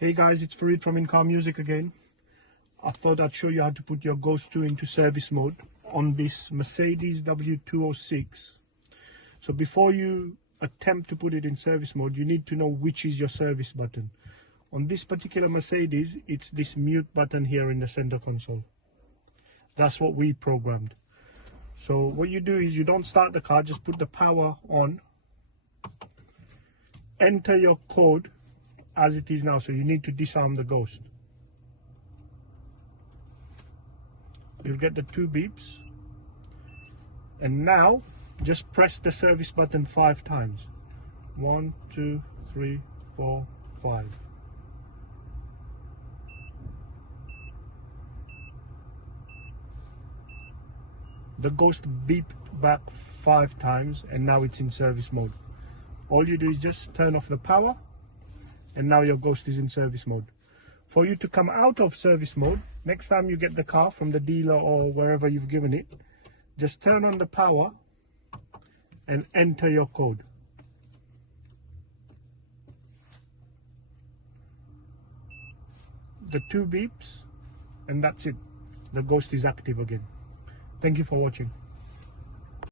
Hey guys, it's Farid from In-Car Music again. I thought I'd show you how to put your Ghost 2 into service mode on this Mercedes W206. So before you attempt to put it in service mode, you need to know which is your service button. On this particular Mercedes, it's this mute button here in the center console. That's what we programmed. So what you do is you don't start the car, just put the power on, enter your code as it is now. So you need to disarm the Ghost. You'll get the 2 beeps, and now just press the service button 5 times. 1, 2, 3, 4, 5. The Ghost beeped back 5 times, and now it's in service mode. All you do is just turn off the power, and now your Ghost is in service mode. For you to come out of service mode, next time you get the car from the dealer or wherever you've given it, just turn on the power and enter your code. The 2 beeps, and that's it. The Ghost is active again. Thank you for watching.